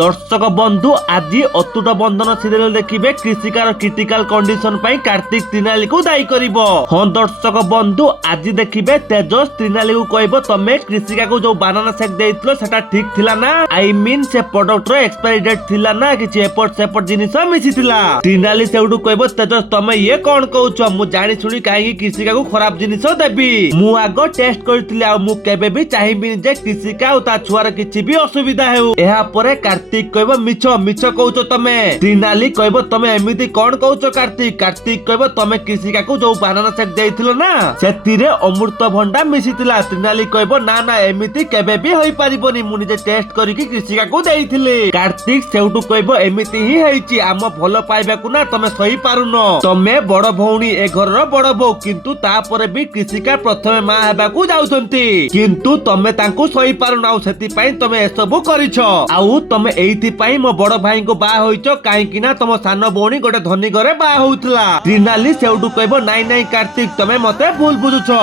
दर्शक बंधु आज अतुट बंधन सीरियल देखिए कृषिकार क्रिटिकल कंडीशन पाई कार्तिक त्रिनाली को दायी करिवो। हाँ दर्शक बंधु आज देखिए तेजस त्रिनाली को कहबो तमे कृषिका को जो बनाना शेक देइतलो सेटा ठीक थिला ना, आई मीन से प्रोडक्ट रो एक्सपायरी डेट थिला ना कि एपट सेपट जिनिस मिसी थिला। त्रिनाली सेउडू कहबो तेजस तमे ये कोन कहउछ, मु जानि सुनी काहे कृषिका को खराब जिनिस देबी। मु आगो टेस्ट करथिले आ मु केबे भी चाहिबिनी जे कृषिका ता छुआर किछि भी असुविधा हेउ। एहा परे कार्तिक कहबो मिछ मिछ कहउछ तमे। त्रिनाली कहबो तमे एमिति कोन कहउछ कार्तिक। कार्तिक कहबो तमे कृषिका को जो बनाना शेक देइथिलो ना सेतिरे अमृत भंडा मिसितिला। त्रिनाली कहबो ना ना एमिति केबे भी होई परिबोनी, मु निजे टेस्ट करिकि कृषिका को देइथिले। कार्तिक सेउटु कहबो एमिति ही हेइछि, आम भलो पाइबाकु ना तमे सही पारुनो। तमे बड़ भौणी ए घरर बड़ बो, किंतु तापरे भी कृषिका प्रथमे मा हेबाकु जाउछंती, किंतु तमे तांकु सही पारुनो। आ सेति पई तमे एसबु करिछो। आउ तमे एइति पई मो बड़ भाई को बा होइछो काहे कि ना तम सान भौणी गोटे धनी घरे बा होउतला। त्रिनाली सेउटु कहबो नाइ नाइ कार्तिक तमे मते भूल बुझुछो।